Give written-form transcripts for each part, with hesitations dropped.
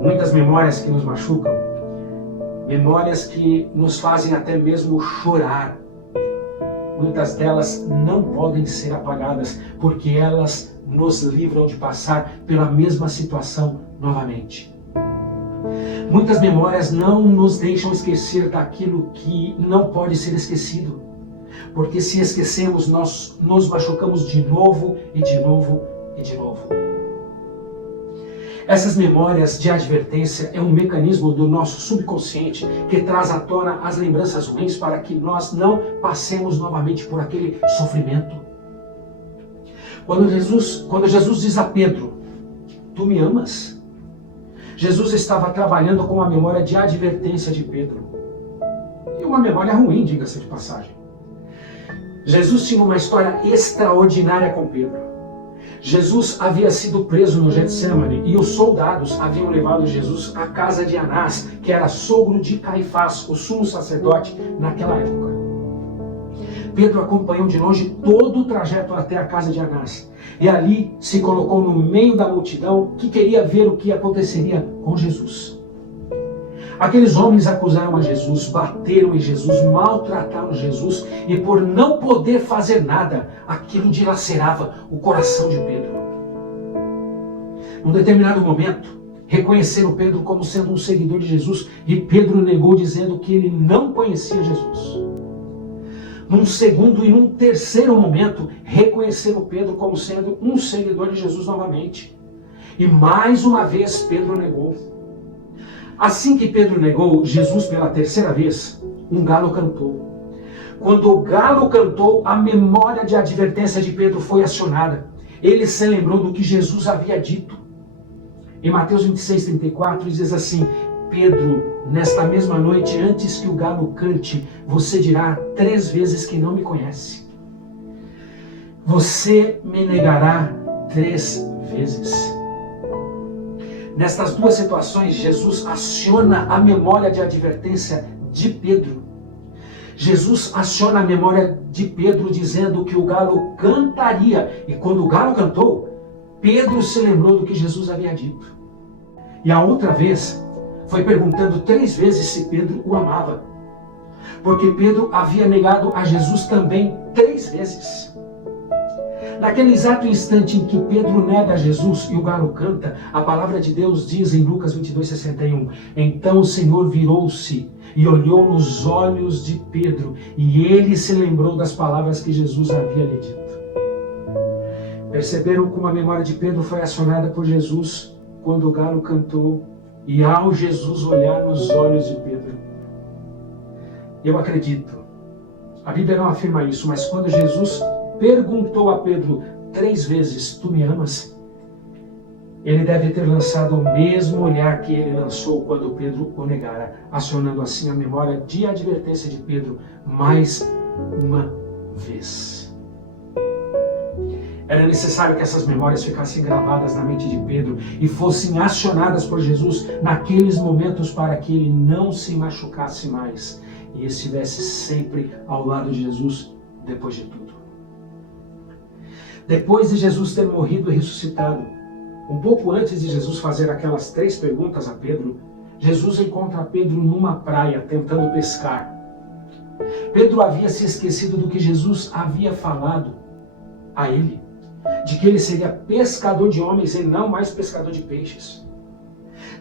Muitas memórias que nos machucam, memórias que nos fazem até mesmo chorar. Muitas delas não podem ser apagadas, porque elas nos livram de passar pela mesma situação novamente. Muitas memórias não nos deixam esquecer daquilo que não pode ser esquecido, porque se esquecemos, nós nos machucamos de novo e de novo e de novo. Essas memórias de advertência é um mecanismo do nosso subconsciente que traz à tona as lembranças ruins para que nós não passemos novamente por aquele sofrimento. Quando Jesus diz a Pedro, tu me amas? Jesus estava trabalhando com a memória de advertência de Pedro. E uma memória ruim, diga-se de passagem. Jesus tinha uma história extraordinária com Pedro. Jesus havia sido preso no Getsemane e os soldados haviam levado Jesus à casa de Anás, que era sogro de Caifás, o sumo sacerdote naquela época. Pedro acompanhou de longe todo o trajeto até a casa de Anás e ali se colocou no meio da multidão que queria ver o que aconteceria com Jesus. Aqueles homens acusaram a Jesus, bateram em Jesus, maltrataram Jesus e por não poder fazer nada, aquilo dilacerava o coração de Pedro. Num determinado momento, reconheceram Pedro como sendo um seguidor de Jesus e Pedro negou dizendo que ele não conhecia Jesus. Num segundo e num terceiro momento, reconheceram Pedro como sendo um seguidor de Jesus novamente. E mais uma vez Pedro negou. Assim que Pedro negou Jesus pela terceira vez, um galo cantou. Quando o galo cantou, a memória de advertência de Pedro foi acionada. Ele se lembrou do que Jesus havia dito. Em Mateus 26:34 diz assim, Pedro, nesta mesma noite, antes que o galo cante, você dirá 3 vezes que não me conhece. Você me negará 3 vezes. Nestas duas situações, Jesus aciona a memória de advertência de Pedro. Jesus aciona a memória de Pedro dizendo que o galo cantaria. E quando o galo cantou, Pedro se lembrou do que Jesus havia dito. E a outra vez, foi perguntando 3 vezes se Pedro o amava. Porque Pedro havia negado a Jesus também 3 vezes. Naquele exato instante em que Pedro nega Jesus e o galo canta, a palavra de Deus diz em Lucas 22:61, então o Senhor virou-se e olhou nos olhos de Pedro, e ele se lembrou das palavras que Jesus havia lhe dito. Perceberam como a memória de Pedro foi acionada por Jesus quando o galo cantou, e ao Jesus olhar nos olhos de Pedro. Eu acredito, a Bíblia não afirma isso, mas quando Jesus perguntou a Pedro 3 vezes, tu me amas? Ele deve ter lançado o mesmo olhar que ele lançou quando Pedro o negara, acionando assim a memória de advertência de Pedro mais uma vez. Era necessário que essas memórias ficassem gravadas na mente de Pedro e fossem acionadas por Jesus naqueles momentos para que ele não se machucasse mais e estivesse sempre ao lado de Jesus depois de tudo. Depois de Jesus ter morrido e ressuscitado, um pouco antes de Jesus fazer aquelas 3 perguntas a Pedro, Jesus encontra Pedro numa praia tentando pescar. Pedro havia se esquecido do que Jesus havia falado a ele, de que ele seria pescador de homens e não mais pescador de peixes.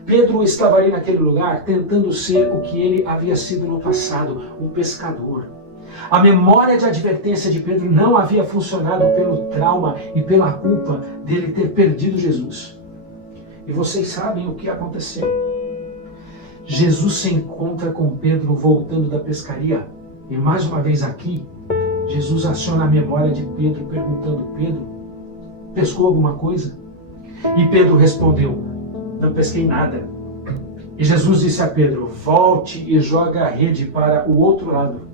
Pedro estava ali naquele lugar tentando ser o que ele havia sido no passado, um pescador. A memória de advertência de Pedro não havia funcionado pelo trauma e pela culpa dele ter perdido Jesus. E vocês sabem o que aconteceu. Jesus se encontra com Pedro voltando da pescaria. E mais uma vez aqui, Jesus aciona a memória de Pedro perguntando, Pedro, pescou alguma coisa? E Pedro respondeu, não pesquei nada. E Jesus disse a Pedro, volte e joga a rede para o outro lado.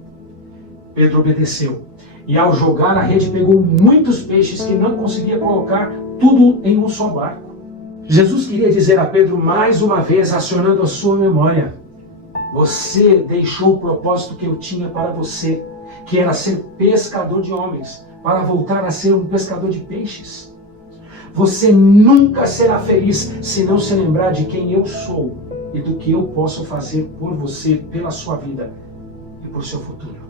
Pedro obedeceu. E ao jogar a rede pegou muitos peixes que não conseguia colocar tudo em um só barco. Jesus queria dizer a Pedro mais uma vez, acionando a sua memória, você deixou o propósito que eu tinha para você, que era ser pescador de homens, para voltar a ser um pescador de peixes. Você nunca será feliz se não se lembrar de quem eu sou e do que eu posso fazer por você, pela sua vida e por seu futuro.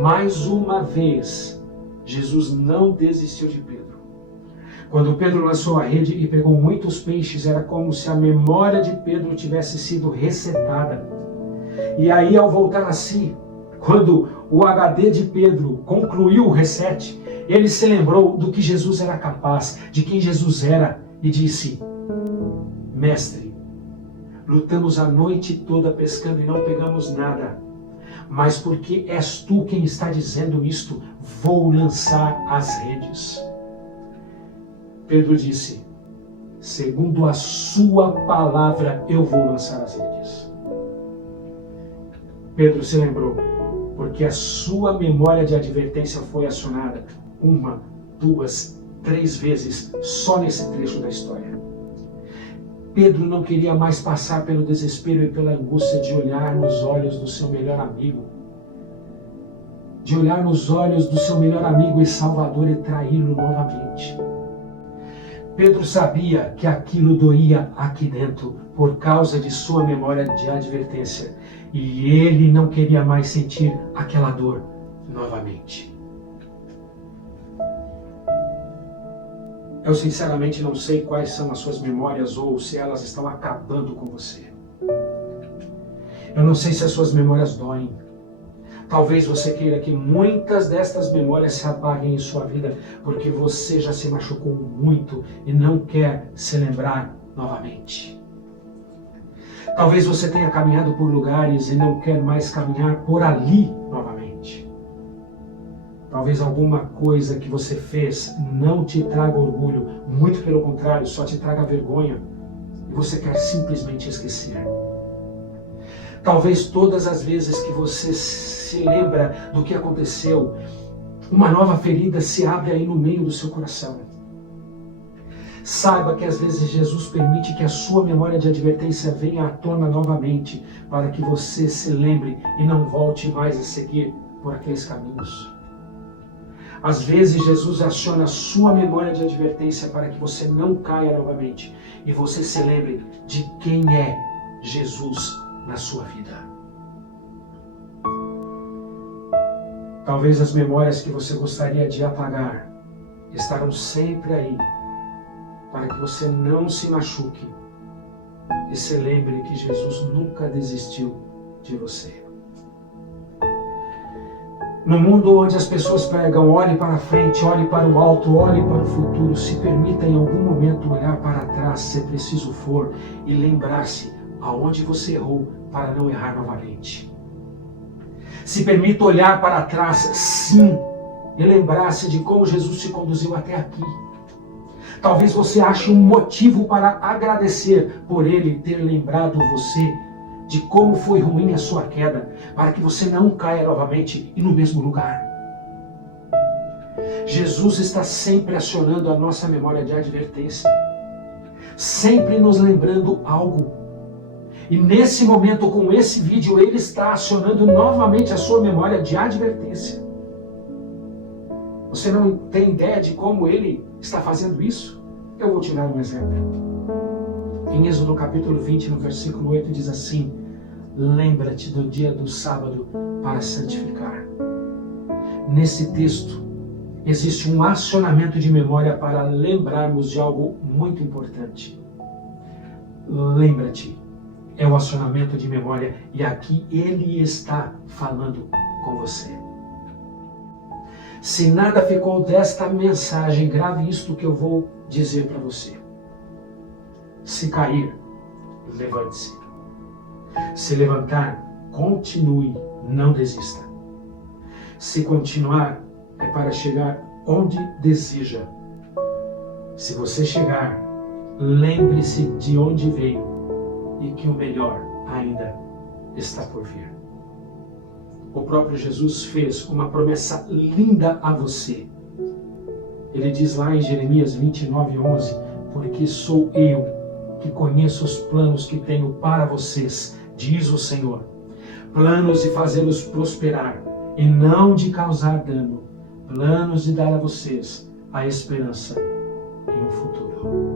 Mais uma vez, Jesus não desistiu de Pedro. Quando Pedro lançou a rede e pegou muitos peixes, era como se a memória de Pedro tivesse sido resetada. E aí, ao voltar a si, quando o HD de Pedro concluiu o reset, ele se lembrou do que Jesus era capaz, de quem Jesus era, e disse: Mestre, lutamos a noite toda pescando e não pegamos nada. Mas porque és tu quem está dizendo isto, vou lançar as redes. Pedro disse: segundo a sua palavra, eu vou lançar as redes. Pedro se lembrou, porque a sua memória de advertência foi acionada 1, 2, 3 vezes só nesse trecho da história. Pedro não queria mais passar pelo desespero e pela angústia de olhar nos olhos do seu melhor amigo. De olhar nos olhos do seu melhor amigo e Salvador e traí-lo novamente. Pedro sabia que aquilo doía aqui dentro por causa de sua memória de advertência. E ele não queria mais sentir aquela dor novamente. Eu sinceramente não sei quais são as suas memórias ou se elas estão acabando com você. Eu não sei se as suas memórias doem. Talvez você queira que muitas destas memórias se apaguem em sua vida porque você já se machucou muito e não quer se lembrar novamente. Talvez você tenha caminhado por lugares e não quer mais caminhar por ali novamente. Talvez alguma coisa que você fez não te traga orgulho, muito pelo contrário, só te traga vergonha e você quer simplesmente esquecer. Talvez todas as vezes que você se lembra do que aconteceu, uma nova ferida se abre aí no meio do seu coração. Saiba que às vezes Jesus permite que a sua memória de advertência venha à tona novamente para que você se lembre e não volte mais a seguir por aqueles caminhos. Às vezes Jesus aciona a sua memória de advertência para que você não caia novamente e você se lembre de quem é Jesus na sua vida. Talvez as memórias que você gostaria de apagar estarão sempre aí para que você não se machuque e se lembre que Jesus nunca desistiu de você. No mundo onde as pessoas pregam, olhe para frente, olhe para o alto, olhe para o futuro, se permita em algum momento olhar para trás, se preciso for, e lembrar-se aonde você errou para não errar novamente. Se permita olhar para trás, sim, e lembrar-se de como Jesus te conduziu até aqui. Talvez você ache um motivo para agradecer por Ele ter lembrado você de como foi ruim a sua queda, para que você não caia novamente e no mesmo lugar. Jesus está sempre acionando a nossa memória de advertência, sempre nos lembrando algo. E nesse momento, com esse vídeo, Ele está acionando novamente a sua memória de advertência. Você não tem ideia de como Ele está fazendo isso? Eu vou te dar um exemplo. Em Êxodo capítulo 20, no versículo 8, diz assim: lembra-te do dia do sábado para santificar. Nesse texto, existe um acionamento de memória para lembrarmos de algo muito importante. Lembra-te é o acionamento de memória e aqui Ele está falando com você. Se nada ficou desta mensagem, grave isto que eu vou dizer para você. Se cair, levante-se. Se levantar, continue, não desista. Se continuar, é para chegar onde deseja. Se você chegar, lembre-se de onde veio e que o melhor ainda está por vir. O próprio Jesus fez uma promessa linda a você. Ele diz lá em Jeremias 29:11, porque sou eu que conheço os planos que tenho para vocês, diz o Senhor, planos de fazê-los prosperar e não de causar dano, planos de dar a vocês a esperança em um futuro.